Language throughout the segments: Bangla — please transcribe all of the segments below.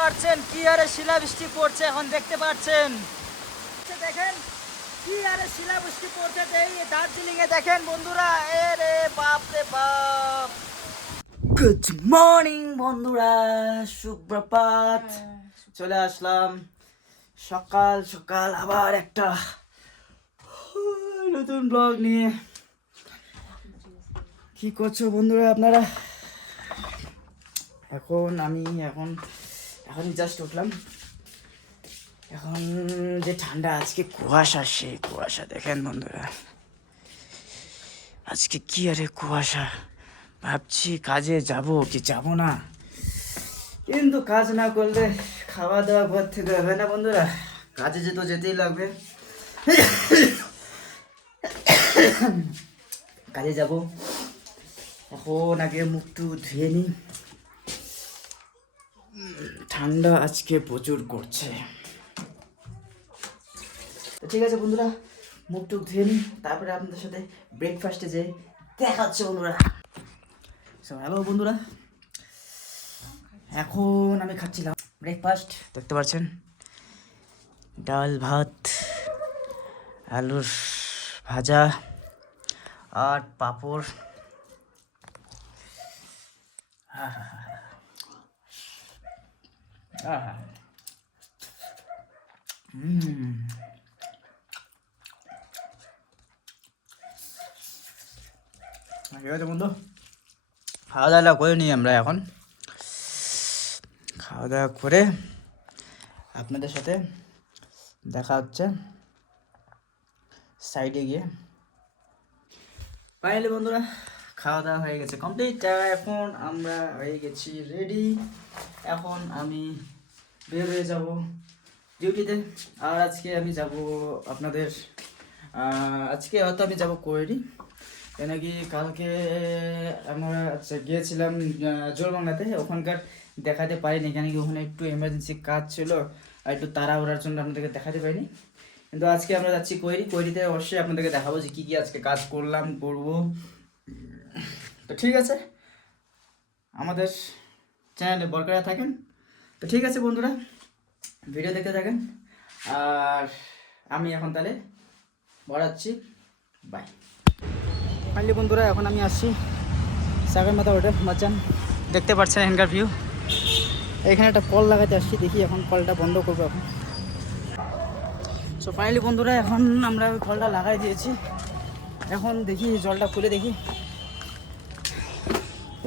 পাচ্ছেন কি আরে শিলাবৃষ্টি পড়ছে, এখন দেখতে পাচ্ছেন দেখেন কি আরে শিলাবৃষ্টি পড়ছে এই দার্জিলিং এ দেখেন বন্ধুরা। এরে বাপ রে বাপ। গুড মর্নিং বন্ধুরা, সুপ্রভাত। চলে আসলাম সকাল সকাল আবার একটা নতুন ব্লগ নিয়ে। কি করছো বন্ধুরা আপনারা? এখন জাস্ট উঠলাম। এখন যে ঠান্ডা, আজকে কুয়াশা, সেই কুয়াশা দেখেন বন্ধুরা। আজকে কি আরে কুয়াশা। ভাবছি কাজে যাব কি যাব না, কিন্তু কাজ না করলে খাওয়া দাওয়া ঘর থেকে হবে না বন্ধুরা। কাজে যেতেই লাগবে। কাজে যাব। এখন আগে মুখটু ধুয়ে নিই, ঠান্ডা আজকে প্রচুর করছে। তো ঠিক আছে বন্ধুরা, মুখ টুক ধুয়ে নিই, তারপরে আপনাদের সাথে ব্রেকফাস্টে যে দেখা হচ্ছে বন্ধুরা। হ্যালো বন্ধুরা, এখন আমি খাচ্ছিলাম ব্রেকফাস্ট। দেখতে পাচ্ছেন ডাল ভাত, আলুর ভাজা আর পাঁপড়। ঠিক আছে বন্ধু, খাওয়া দাওয়া করে নিই আমরা। এখন খাওয়া দাওয়া করে আপনাদের সাথে দেখা হচ্ছে সাইডে গিয়ে। ফাইনালি বন্ধুরা, খাওয়া দাওয়া হয়ে গেছে কমপ্লিট। এখন আমরা হয়ে গেছি রেডি। এখন আমি বের হয়ে যাব ডিউটিতে। আর আজকে আমি যাব আপনাদের আজকে হয়তো আমি যাব কোয়েরি, কেন কি কালকে আমরা গিয়েছিলাম জোরবাংলাতে, ওখানকার দেখাতে পারিনি, কেন কি ওখানে একটু এমার্জেন্সি কাজ ছিল আর একটু তাড়াহুড়ার জন্য আপনাদেরকে দেখাতে পারিনি। কিন্তু আজকে আমরা যাচ্ছি কোয়েরিতে, অবশ্যই আপনাদেরকে দেখাবো যে কী কী আজকে কাজ করবো। তো ঠিক আছে, আমাদের চ্যানেলে বরকরার থাকেন। তো ঠিক আছে বন্ধুরা, ভিডিও দেখতে থাকেন। আর আমি এখন তাহলে বাড়াচ্ছি, বাই। ফাইনালি বন্ধুরা, এখন আমি আসছি সাগরমাথা হোটেল মাচান। দেখতে পাচ্ছেন এখানকার ভিউ। এখানে একটা কল লাগাতে আসছি, দেখি এখন কলটা বন্ধ করবো এখন। সো ফাইনালি বন্ধুরা, এখন আমরা ওই কলটা লাগাই দিয়েছি। এখন দেখি জলটা খুলে দেখি,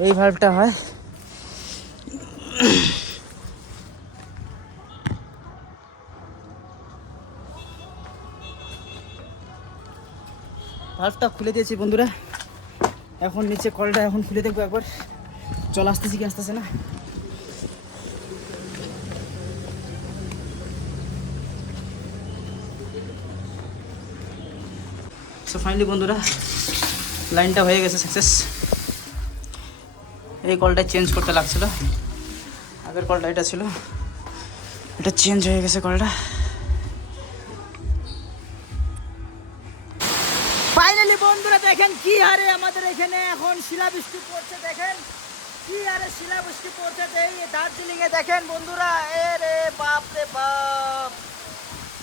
এই ভাল্বটা হয়। ভাল্বটা খুলে দিয়েছি বন্ধুরা। এখন নিচে কলটা এখন খুলে দেখবো একবার, জল আসতেছি কি আসতেছে না। সো ফাইনালি বন্ধুরা, লাইনটা হয়ে গেছে সাকসেস। এই কলটা চেঞ্জ করতে লাগছিল, আগের কলটা এটা ছিল, এটা চেঞ্জ হয়ে গেছে কলটা। ফাইনালি বন্ধুরা দেখেন কি হারে আমাদের এখানে এখন শিলাবৃষ্টি পড়ছে। দেখেন কি হারে শিলাবৃষ্টি পড়ছে এই দার্জিলিং এ দেখেন বন্ধুরা। এরে বাপ রে বাপ,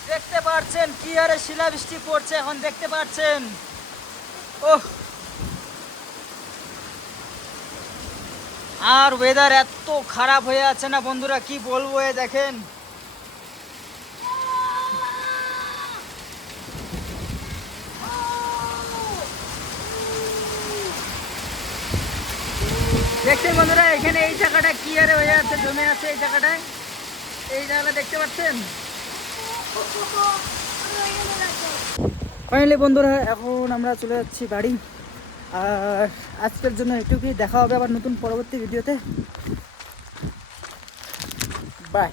দেখতে পাচ্ছেন কি হারে শিলাবৃষ্টি পড়ছে, এখন দেখতে পাচ্ছেন। ওহ, আর ওয়েদার এত খারাপ হয়ে আছে না বন্ধুরা, কি বলবো। এ দেখেন দেখছেন বন্ধুরা, এখানে এই জায়গাটা কি আরে হয়ে আছে, জমে আছে এই জায়গাটায়। এই জায়গাটা দেখতে পাচ্ছেন। ফাইনালি বন্ধুরা, এখন আমরা চলে যাচ্ছি বাড়ি। আর আজকের জন্য এটুকুই, দেখা হবে আবার নতুন পরবর্তী ভিডিওতে। বাই।